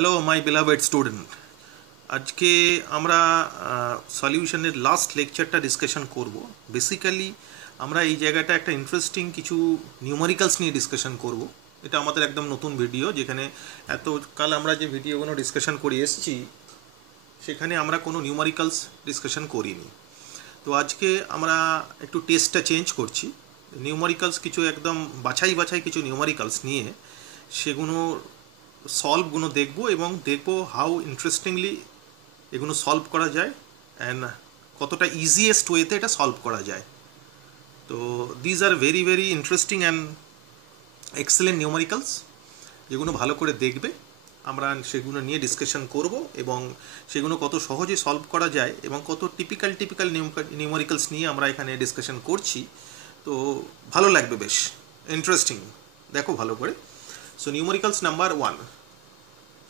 Hello my beloved student, আজকে আমরা সলিউশনের last লেকচারটা discussion করব। বেসিক্যালি আমরা এই জায়গাটা একটা ইন্টারেস্টিং কিছু নিউমেরিক্যালস নিয়ে ডিসকাশন করব। এটা আমাদের একদম নতুন ভিডিও, যেখানে এতকাল আমরা যে ভিডিওগুলো ডিসকাশন করে এসেছি সেখানে আমরা কোনো নিউমেরিক্যালস ডিসকাশন করিনি। তো আজকে আমরা একটু টেস্টটা চেঞ্জ করছি। নিউমেরিক্যালস কিছু একদম বাছাই কিছু নিউমেরিক্যালস নিয়ে সেগুলো সলভগুলো দেখব এবং দেখব হাউ ইন্টারেস্টিংলি এগুলো সলভ করা যায় অ্যান্ড কতটা ইজিয়েস্ট ওয়েতে এটা সলভ করা যায়। তো these are very very interesting and excellent numericals, যেগুলো ভালো করে দেখবে। আমরা সেগুলো নিয়ে ডিসকাশন করব এবং সেগুলো কত সহজে সলভ করা যায় এবং কত টিপিক্যাল নিউমেরিক্যালস নিয়ে আমরা এখানে ডিসকাশন করছি। তো ভালো লাগবে, বেশ ইন্টারেস্টিং। দেখো ভালো করে। So numericals number 1.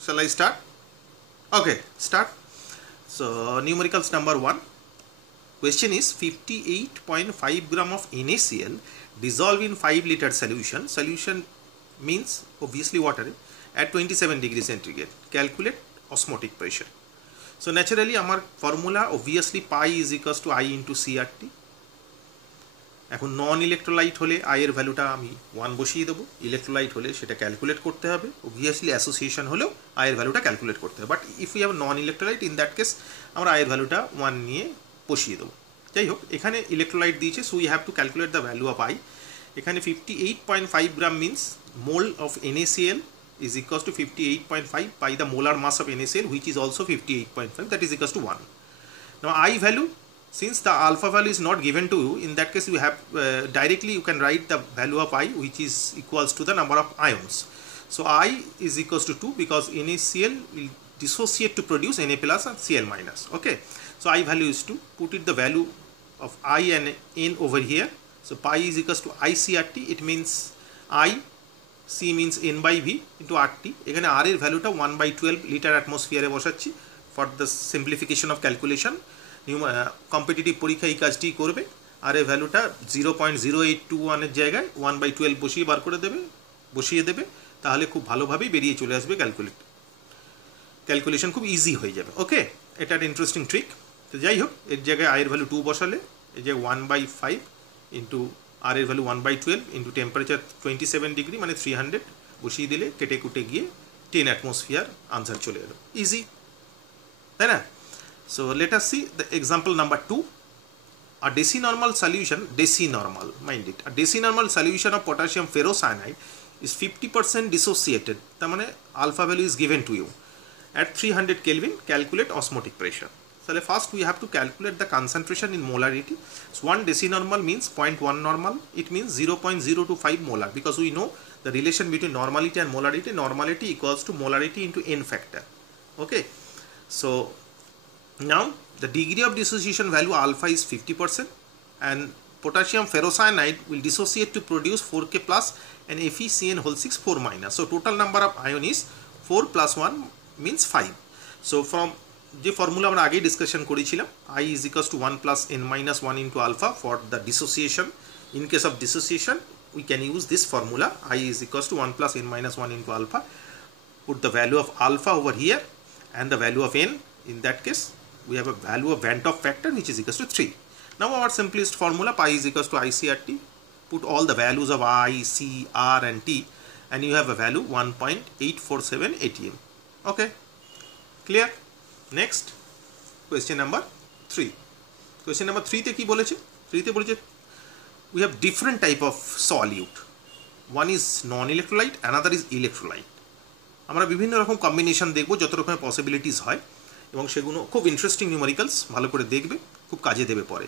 Shall I start? Okay, start. So numericals number 1. Question is 58.5 gram of NaCl dissolved in 5 liter solution. Solution means obviously water at 27 degrees centigrade. Calculate osmotic pressure. So naturally our formula obviously pi is equals to I into CRT. এখন non electrolyte হলে I এর ভ্যালুটা আমি 1 বসিয়ে দেবো, electrolyte হলে সেটা calculate করতে হবে, অবভিয়াসলি অ্যাসোসিয়েশন হলেও আই এর ভ্যালুটা ক্যালকুলেট করতে হবে। But if you have non electrolyte, in that case আমরা আই এর ভ্যালুটা 1 নিয়ে বসিয়ে দেবো। যাই হোক, এখানে ইলেকট্রোলাইট দিয়েছে, so you have to calculate the value of I. এখানে 58.5 gram means mole of NaCl is equals to 58.5 by the molar mass of NaCl, which is also 58.5, that is equals to 1. Now I value, since the alpha value is not given to you, in that case you have directly you can write the value of I, which is equals to the number of ions. So I is equals to 2 because NaCl will dissociate to produce Na plus and Cl minus. Okay, so I value is 2. Put it the value of I and N over here. So pi is equals to ICRT. It means I, C means N by V into RT. এখানে R এর ভ্যালুটা 1/12 litre অ্যাটমসফিয়ারে বসাচ্ছি for the simplification of calculation. Competitive পরীক্ষা এই কাজটি করবে। আর এই ভ্যালুটা 0.0821 জায়গায় 1/12 বসিয়ে দেবে, তাহলে খুব ভালোভাবেই বেরিয়ে চলে আসবে ক্যালকুলেশন খুব ইজি হয়ে যাবে। ওকে, এটা একটা ইন্টারেস্টিং ট্রিক। তো যাই হোক, এর জায়গায় আই এর ভ্যালু 2 বসালে এই যে 1/5 ইন্টু আর এর ভ্যালু 1/12 ইন্টু টেম্পারেচার 27 ডিগ্রি মানে 300 বসিয়ে দিলে কেটে কুটে গিয়ে 10 অ্যাটমসফিয়ার আনসার চলে এলো। ইজি, তাই না? So let us see the example number 2. A decinormal solution, mind it, a decinormal solution of potassium ferrocyanide is 50% dissociated. তার মানে alpha value is given to you. At 300 Kelvin, calculate osmotic pressure. So first we have to calculate the concentration in molarity. So 1 decinormal means 0.1 normal. It means 0.025 molar, because we know the relation between normality and molarity. Normality equals to molarity into n factor. Okay, so now the degree of dissociation value alpha is 50%, and potassium ferrocyanide will dissociate to produce 4K plus and FeCN whole 6 4 minus. So total number of ion is 4 plus 1 means 5. So from the formula আমরা আগে discussion করেছিলাম, I is equals to 1 plus n minus 1 into alpha for the dissociation. In case of dissociation we can use this formula, I is equals to 1 plus n minus 1 into alpha. Put the value of alpha over here and the value of n. In that case we have a value of Van't Hoff factor which is equals to 3. Now our simplest formula, pi is equals to ICRT. Put all the values of I, C, R and T and you have a value 1.847 atm. Okay, clear? Next, question number 3. Question number 3 তে কি বলেছে? 3 তে বলেছে we have different type of solute. One is non-electrolyte, another is electrolyte. আমরা বিভিন্ন রকম combination দেখব, যত রকমের পসিবিলিটিস হয়, এবং সেগুলো খুব ইন্টারেস্টিং নিউমেরিক্যালস, ভালো করে দেখবে, খুব কাজে দেবে পরে।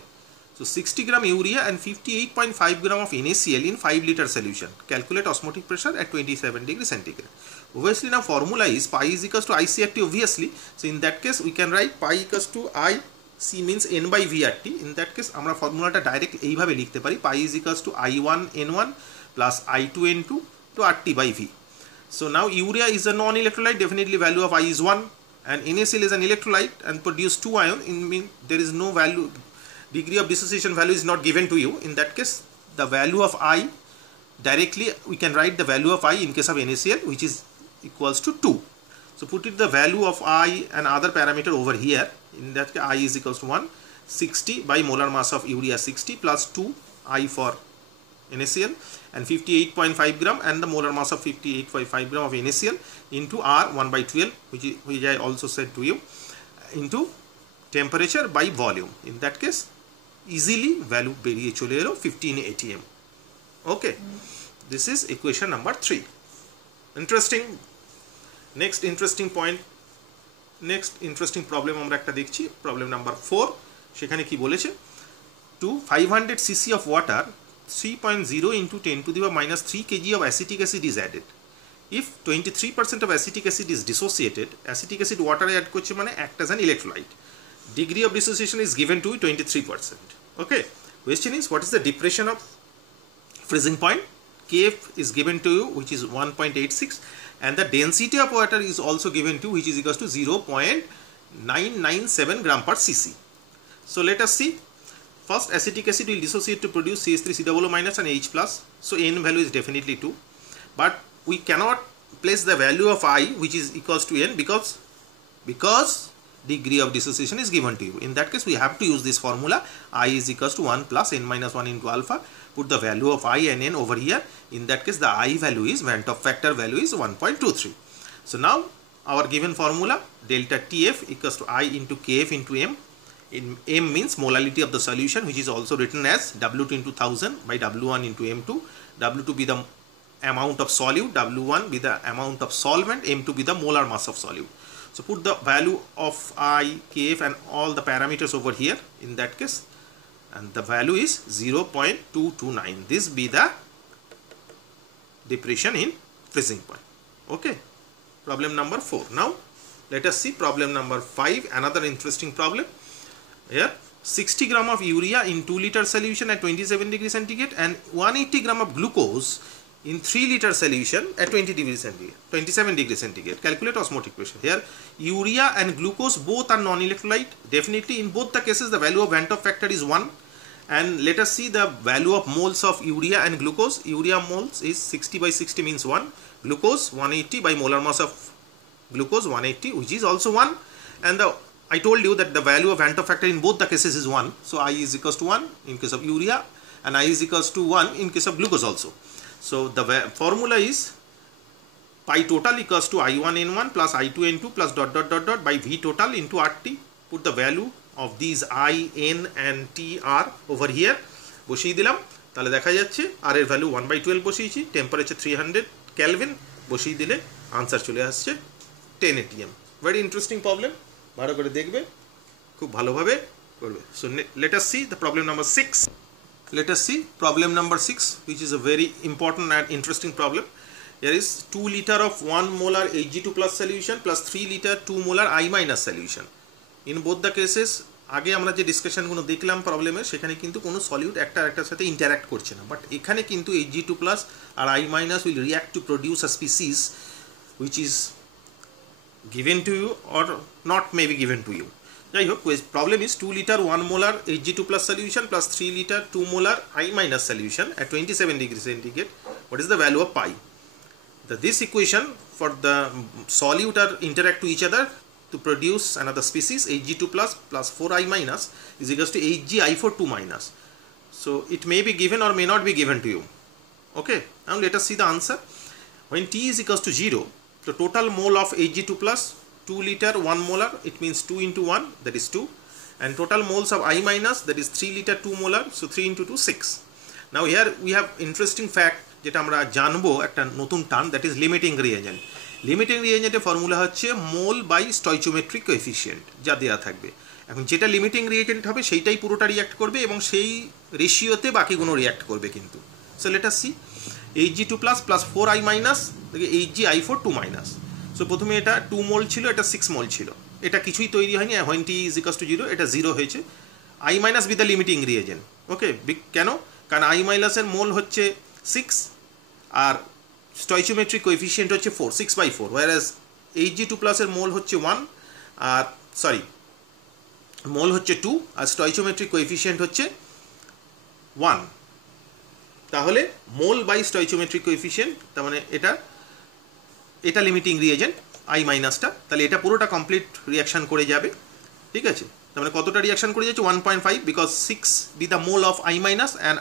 So 60 gram urea and 58.5 gram of NaCl in 5 liter solution. Calculate osmotic pressure at 27 degree centigrade. Obviously now formula is pi is equals to ICRT obviously. So in that case we can write pi equals to I, C means n by VRT. In that case আমরা ফর্মুলাটা direct এইভাবে লিখতে পারি, pi is equals to I1 N1 plus I2 N2 to RT by V. So now urea is a non-electrolyte, definitely value of I is 1. And NaCl is an electrolyte and produce 2 ion. In mean there is no value, degree of dissociation value is not given to you. In that case the value of I, directly we can write the value of I in case of NaCl, which is equals to 2. So put it the value of I and other parameter over here. In that case, I is equals to 160 by molar mass of urea 60 plus 2 I for NaCl and 58.5 gram and the molar mass of 58.5 gram of NaCl into R 1 by 12, which I also said to you, into temperature by volume. In that case, easily value beriye chole elo 15 atm. Okay, this is equation number 3. Interesting. Next interesting point, next interesting problem আমরা একটা দেখছি, problem number 4. সেখানে কি বলেছে, to 500 cc of water 3.0 into 10 to the power minus 3 kg of acetic acid is added. If 23% of acetic acid is dissociated, acetic acid water add করছে মানে act as an electrolyte. Degree of dissociation is given to 23%. Okay, question is, what is the depression of freezing point? Kf is given to you, which is 1.86, and the density of water is also given to, which is equals to 0.997 gram per cc. So let us see. First, acetic acid will dissociate to produce CH3COO minus and H plus. So N value is definitely 2, but we cannot place the value of I, which is equals to N, because degree of dissociation is given to you. In that case, we have to use this formula. I is equals to 1 plus N minus 1 into alpha. Put the value of I and N over here. In that case, the I value is, Van't Hoff factor value is 1.23. So now our given formula, delta TF equals to I into KF into M. In M means molality of the solution, which is also written as W2 into 1000 by W1 into M2. W2 be the amount of solute, W1 be the amount of solvent, M2 be the molar mass of solute. So put the value of I, Kf and all the parameters over here in that case, and the value is 0.229. This be the depression in freezing point. Okay, problem number 4. Now let us see problem number 5, another interesting problem. Here 60 gram of urea in 2 liter solution at 27 degrees centigrade and 180 gram of glucose in 3 liter solution at 27 degrees centigrade. Calculate osmotic pressure. Here urea and glucose both are non-electrolyte. Definitely in both the cases the value of Van't Hoff factor is 1. And let us see the value of moles of urea and glucose. Urea moles is 60 by 60 means 1. Glucose 180 by molar mass of glucose 180, which is also 1. And I told you that the value of Van't Hoff factor in both the cases is 1. So I is equals to 1 in case of urea and I is equals to 1 in case of glucose also. So the formula is pi total equals to I1N1 plus I2N2 plus dot dot dot dot by V total into RT. Put the value of these I, N and T, R over here. বসিয়ে দিলাম, তাহলে দেখা যাচ্ছে R এর value 1 by 12 বসিয়েছি, temperature 300 kelvin বসিয়ে দিলে answer চলে আসছে 10 atm. ভেরি ইন্টারেস্টিং প্রবলেম, ভালো করে দেখবে, খুব ভালোভাবে করবে. So let us see the problem number 6. Let us see problem number 6, which is a very important and interesting problem. Here is 2 liter of 1 molar Hg2 plus solution plus 3 liter 2 molar I minus solution. In both the cases, আগে আমরা যে ডিসকাশনগুলো দেখলাম প্রবলেমের, সেখানে কিন্তু কোনো solute একটা আরেকটার সাথে ইন্টারঅ্যাক্ট করছে না, বাট এখানে কিন্তু Hg2 plus R I minus will react to produce a species which is given to you or not maybe given to you. যাই হোক, problem is 2 liter 1 molar Hg2 plus solution plus 3 liter 2 molar I minus solution at 27 degrees centigrade. What is the value of pi? This equation for the solute are interact to each other to produce another species Hg2 plus plus 4I minus is equals to Hg(I4) 2 minus. So it may be given or may not be given to you. Okay, now let us see the answer. When T is equals to 0, the total mole of Hg2 plus 2 liter 1 molar, it means 2 into 1, that is 2, and total moles of I minus, that is 3 liter 2 molar, so 3 into 2 6. Now here we have interesting fact যেটা আমরা জানবো, একটা নতুন টার্ম, that is limiting reagent. Limiting রিয়েজেন্টের formula হচ্ছে mole by stoichiometric coefficient, যা দেওয়া থাকবে। এখন যেটা লিমিটিং রিয়েজেন্ট হবে সেইটাই পুরোটা রিঅ্যাক্ট করবে এবং সেই রেশিওতে বাকিগুলো রিঅ্যাক্ট করবে কিন্তু। So let us see Hg2 plus plus 4I minus Hg(I4) 2 minus. So প্রথমে এটা 2 মোল ছিল, এটা 6 মোল ছিল, এটা কিছুই তৈরি হয়নি। when T is equals to 0 এটা 0 হয়েছে। I minus be the limiting reagent. Okay, কেন? কারণ I মাইনাসের মোল হচ্ছে 6 আর স্টয়চিওমেট্রিক কোএফিসিয়েন্ট হচ্ছে 4, 6 by 4, whereas Hg2 প্লাসের মোল হচ্ছে 1 আর মোল হচ্ছে 2 আর স্টয়চিওমেট্রিক কোএফিসিয়েন্ট হচ্ছে 1। তাহলে মোল বাই স্টয়চিওমেট্রিক কোএফিসিয়েন্ট, তার মানে এটা লিমিটিং রিয়েজেন্ট। আই মাইনাসটা, তাহলে এটা পুরোটা কমপ্লিট রিয়াকশান করে যাবে, ঠিক আছে। তার মানে কতটা রিয়াকশান করে যাচ্ছে 1.5, because 6 be the mole of I minus and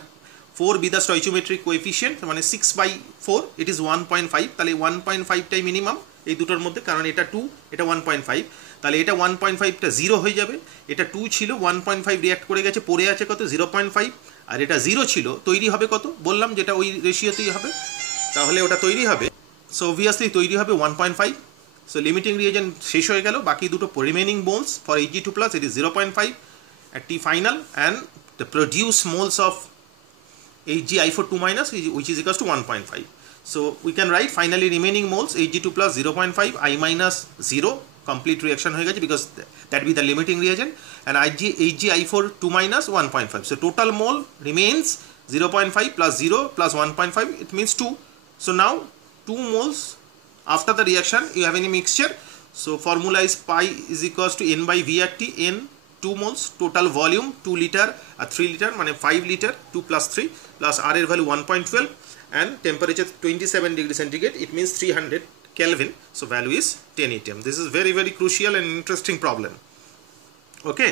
4 be the stoichiometric coefficient, মানে 6/4 ইট ইজ 1.5, তাহলে 1.5টাই মিনিমাম এই দুটোর মধ্যে, কারণ এটা 2 এটা 1.5, তাহলে এটা 1.5টা 0 হয়ে যাবে, এটা 2 ছিল 1.5 রিয়াক্ট করে গেছে, পড়ে আছে কত 0.5, আর এটা 0 ছিল তৈরি হবে কত বললাম যেটা ওই রেশিওতেই হবে, তাহলে ওটা তৈরি হবে, সো অবভিয়াসলি তৈরি হবে 1.5। সো লিমিটিং রিয়েজেন্ট শেষ হয়ে গেল, বাকি দুটো remaining moles for Hg2 plus it is 0.5 at T final, and the produced moles of Hgi4 2 minus which is equals to 1.5. So we can write finally remaining moles Hg2 plus 0.5, I minus 0, complete reaction হয়ে গেছে because that be the limiting reagent, and Hgi4 2 minus 1.5. So total mole remains 0.5 plus 0 plus 1.5, it means 2. So now 2 moles after the reaction you have any mixture, so formula is pi is equals to n by v at t, n 2 moles, total volume 2 liter R 3 liter মানে 5 liter, 2 plus 3 plus r এর value 1.12 and temperature 27 degree centigrade, it means 300 Kelvin, so value is 10 atm. This is very very crucial and interesting problem. Okay,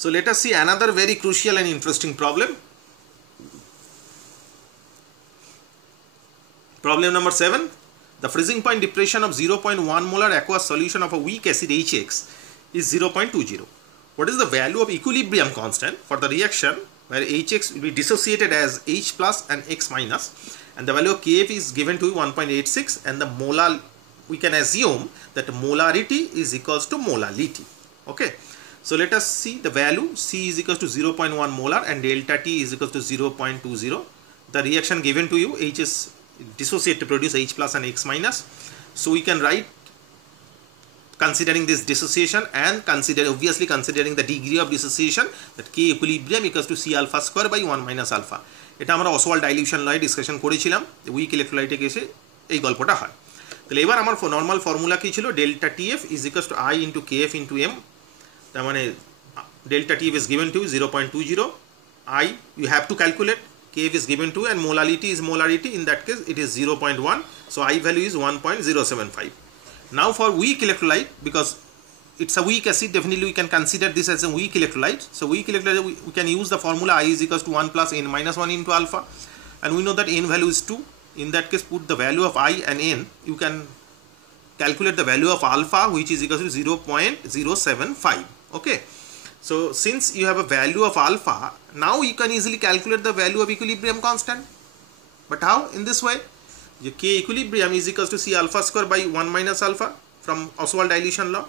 so let us see another very crucial and interesting problem. Problem number 7. The freezing point depression of 0.1 molar aqueous solution of a weak acid HX is 0.20. What is the value of equilibrium constant for the reaction where HX will be dissociated as H plus and X minus, and the value of Kf is given to 1.86, and the molar, we can assume that molarity is equals to molality. Okay, so let us see the value. C is equals to 0.1 molar and delta T is equals to 0.20. The reaction given to you, H is dissociate to produce H plus and X minus. So we can write considering this dissociation and obviously considering the degree of dissociation, that K equilibrium equals to C alpha square by 1 minus alpha. এটা আমরা Oswald dilution লয় discussion করেছিলাম, week ইলেকট্রোলাইটে এসে এই গল্পটা হয়। তাহলে এবার আমার নর্মাল ফর্মুলা কি ছিল, delta TF is equals to i into KF into M, তার মানে delta TF is given to 0.20, i you have to calculate, KF is given to, and molality is molarity, in that case it is 0.1, so I value is 1.075. Now for weak electrolyte, because it's a weak acid, definitely we can consider this as a weak electrolyte. So weak electrolyte, we can use the formula I is equals to 1 plus n minus 1 into alpha, and we know that n value is 2. In that case, put the value of I and n, you can calculate the value of alpha, which is equals to 0.075. Okay, so since you have a value of alpha, now you can easily calculate the value of equilibrium constant. But how? In this way, the K equilibrium is equals to C alpha square by 1 minus alpha from Ostwald dilution law.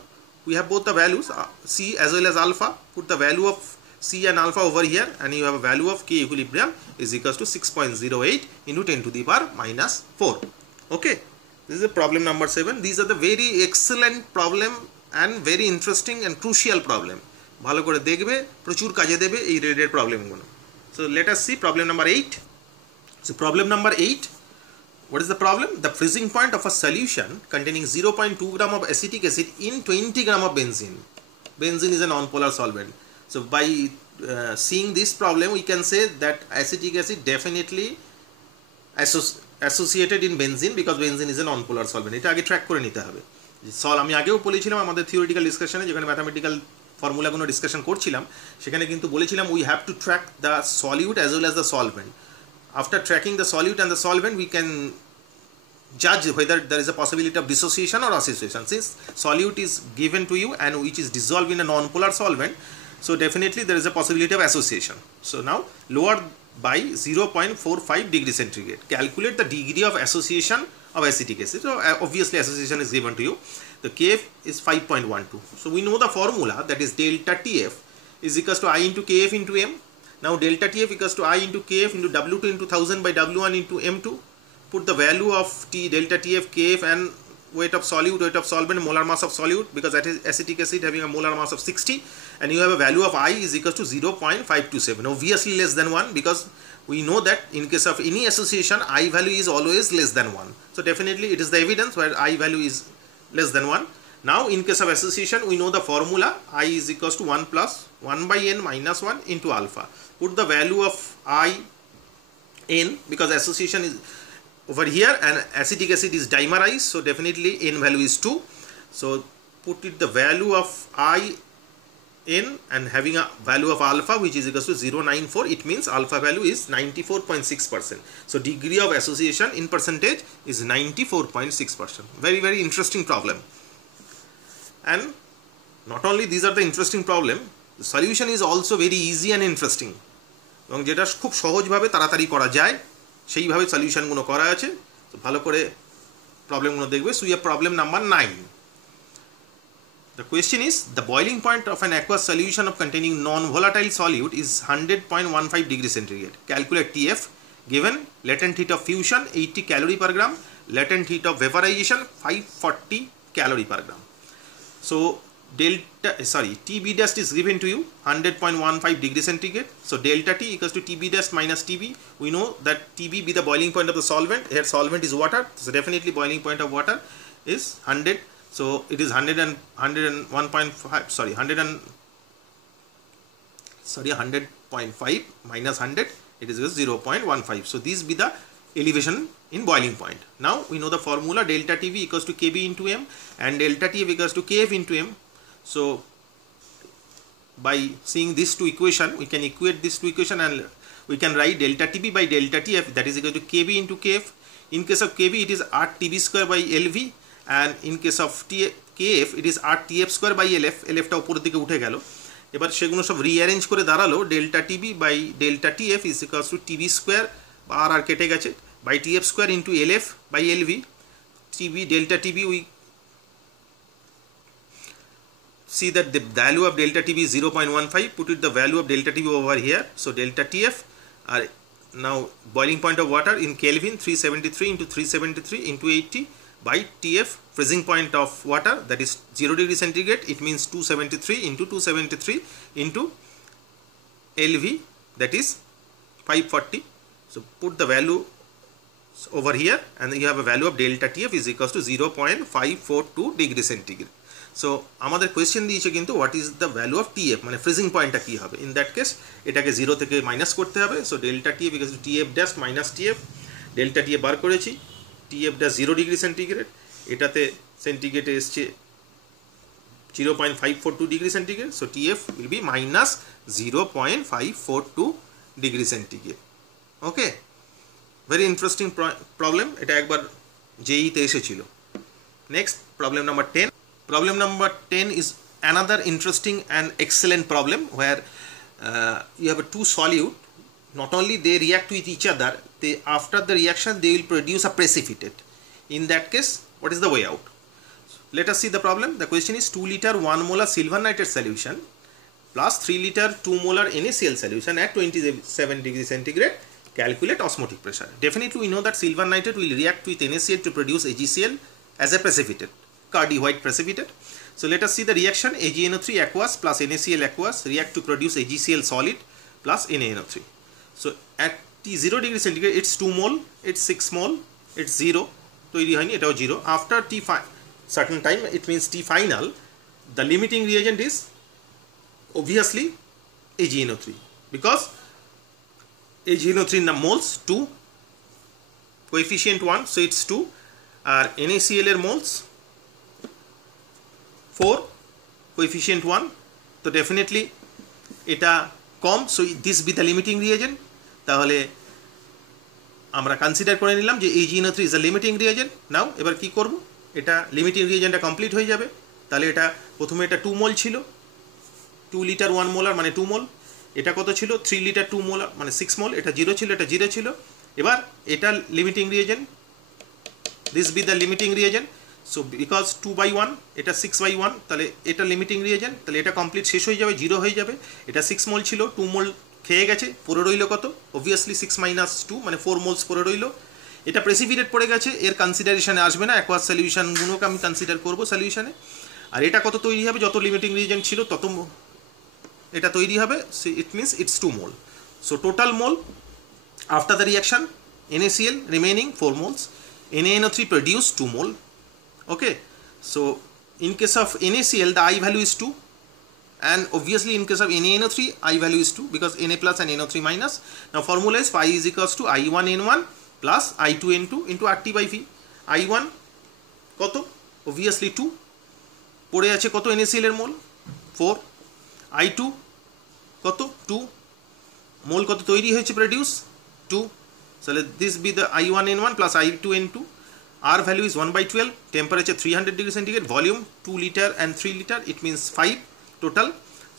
We have both the values, C as well as alpha. Put the value of C and alpha over here, and you have a value of K equilibrium is equals to 6.08 into 10 to the power minus 4. Okay, this is the problem number 7. These are the very excellent problem and very interesting and crucial problem. ভালো করে দেখবে, প্রচুর কাজে দেবে এই related প্রবলেমগুলো। So let us see problem number 8. So problem number 8, what is the problem? The freezing point of a solution containing 0.2 gram of acetic acid in 20 gram of benzene. Benzene is a non-polar solvent. So by seeing this problem, we can say that acetic acid definitely associated in benzene, because benzene is a non-polar solvent. এটা আগে track করে নিতে হবে। আমি আগেও বলেছিলাম আমাদের theoretical ডিসকাশনে, যেখানে ম্যাথামেটিক্যাল ফর্মুলাগুলো ডিসকাশন করছিলাম, সেখানে কিন্তু বলেছিলাম we have to track the solute as well as the solvent. After tracking the solute and the solvent, we can judge whether there is a possibility of dissociation or association. Since solute is given to you and which is dissolved in a non-polar solvent, so definitely there is a possibility of association. So now lower by 0.45 degree centigrade. Calculate the degree of association of acetic acid. So obviously association is given to you. The Kf is 5.12. So we know the formula, that is delta Tf is equals to I into Kf into m. Now delta Tf equals to I into Kf into W2 into 1000 by W1 into M2. Put the value of T delta Tf, Kf, and weight of solute, weight of solvent, molar mass of solute, because that is acetic acid having a molar mass of 60, and you have a value of I is equals to 0.527. Obviously less than 1, because we know that in case of any association, I value is always less than 1. So definitely it is the evidence where I value is less than 1. Now in case of association, we know the formula I is equals to 1 plus 1 by n minus 1 into alpha. Put the value of I n, because association is over here and acetic acid is dimerized, so definitely n value is 2, So put it the value of I n and having a value of alpha which is equals to 0.94, it means alpha value is 94.6%. So degree of association in percentage is 94.6%. Very interesting problem. And not only these are the interesting problem, the solution is also very easy and interesting. এবং যেটা খুব সহজভাবে তাড়াতাড়ি করা যায় সেইভাবে সলিউশনগুলো করা আছে। তো ভালো করে প্রবলেমগুলো দেখবে। So we have problem number 9. The question is, the boiling point of an aqueous solution of containing non-volatile solute is 100.15 degree centigrade. Calculate TF. Given latent heat of fusion 80 calorie per gram, latent heat of vaporization 540 calorie per gram. So TB dash is given to you 100.15 degree centigrade. So delta T equals to TB dash minus TB. We know that TB be the boiling point of the solvent. Here solvent is water. So definitely boiling point of water is 100. So it is 100.5 minus 100, it is 0.15. So these be the elevation in boiling point. Now we know the formula, delta TV equals to KB into M and delta TF equals to KF into M. So by seeing these two equation, we can equate these two equation and we can write delta TB by delta TF, that is equal to KB into KF. In case of KB, it is RTB square by LV. And in case of KF, it is RTF square by LF. LF টা উপরের দিকে উঠে গেল। এবার সেগুলো সব rearrange করে দাঁড়ালো delta TB by delta TF is equals to TB square, আর কেটে গেছে, by TF square into LF by LV. TB delta TB, we see that the value of delta TB is 0.15. Put it the value of delta TB over here. So delta TF are now boiling point of water in Kelvin 373 into 373 into 80 by TF freezing point of water, that is 0 degree centigrade. It means 273 into 273 into LV, that is 540. So put the value over here and you have a value of delta TF is equals to 0.542 degree centigrade. So আমাদের question দিয়েছে কিন্তু what is the value of TF, মানে freezing পয়েন্টটা কি হবে। In that case এটাকে 0 থেকে minus করতে হবে। So delta TF equals to TF dash minus TF। Delta TF বার করেছি, TF ড্যাশ 0 ডিগ্রি সেন্টিগ্রেড, এটাতে সেন্টিগ্রেডে এসছে 0.542 degree centigrade. So TF will be minus 0.542 degree centigrade. Okay, very interesting problem, এটা একবার জেইতে এসেছিল। Next problem number 10. Problem number 10 is another interesting and excellent problem where you have a two solute. Not only they react with each other, they after the reaction they will produce a precipitate. In that case, what is the way out? Let us see the problem. The question is 2 liter 1 molar silver nitrate solution plus 3 liter 2 molar NaCl solution at 27 degree centigrade. Calculate osmotic pressure. Definitely we know that silver nitrate will react with NaCl to produce AgCl as a precipitate, Cardi white precipitate. So let us see the reaction. AgNO3 aqueous plus NaCl aqueous react to produce AgCl solid plus NaNO3. So at T0 degree centigrade it's 2 mole, it's 6 mole, it's 0. তৈরি হয়নি, এটাও 0. After T certain time, it means T final, the limiting reagent is obviously AgNO3 because AgNO3 in the moles 2, coefficient 1, so it's 2, R NaCl এর moles 4, coefficient 1, তো definitely এটা কম, so this be the limiting reagent. তাহলে আমরা consider করে নিলাম যে AgNO3 is a limiting reagent. নাও এবার কি করব, এটা লিমিটিং রিয়েজেন্টটা কমপ্লিট হয়ে যাবে। তাহলে এটা প্রথমে এটা 2 মোল ছিল, 2 লিটার 1 মোলার মানে 2 মোল। এটা কত ছিল, 3 লিটার 2 মোলার মানে 6 মোল। এটা 0 ছিল, এটা 0 ছিল। এবার এটা limiting reagent, this B the limiting reagent. So because 2/1, এটা 6/1, তাহলে এটা লিমিটিং রিয়েজেন্ট, তাহলে এটা কমপ্লিট শেষ হয়ে যাবে, 0 হয়ে যাবে। এটা 6 মোল ছিল, 2 মোল খেয়ে গেছে, পড়ে রইল কত, অবভিয়াসলি 6 মাইনাস 2 মানে 4 মোলস পড়ে রইল। এটা প্রেসিপিটেট পড়ে গেছে, এর কনসিডারেশনে আসবে না, অ্যাকোয়াস সলিউশনগুলোকে আমি কনসিডার করবো সলিউশনে। আর এটা কত তৈরি হবে, যত লিমিটিং রিয়েজেন্ট ছিল তত এটা তৈরি হবে, it means it's 2 mole. So total mole after the reaction NaCl remaining 4 moles, NaNO3 produce 2 mole. Okay, so in case of NaCl the I value is 2, and obviously in case of NaNO3 I value is 2 because Na plus and NO3 minus. Now formula is phi is equals to I1N1 plus I2N2 into RT by V. I1 কত, obviously 2, পড়ে আছে কত NaCl এর মোল 4, I2 কত 2, মোল কত তৈরি হয়েছে produce 2, তাহলে this B the I1N1 plus I2N2, R value is 1/12, temperature 300 degrees centigrade, volume 2 liter and 3 liter, it means 5 total.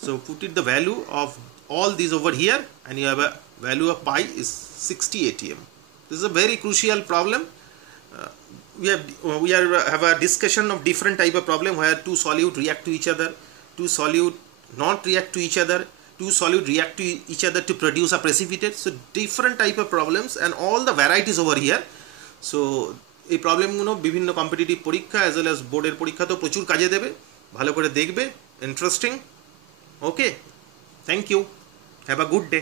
So put it the value of all these over here and you have a value of pi is 60 atm. This is a very crucial problem. We have a discussion of different type of problem where two solute react to each other, two solute not react to each other, two solute react to each other to produce a precipitate. So different type of problems and all the varieties over here. So এই প্রবলেমগুলো বিভিন্ন competitive পরীক্ষা as well as বোর্ডের পরীক্ষাতেও প্রচুর কাজে দেবে, ভালো করে দেখবে, interesting. Okay, thank you, have a good day.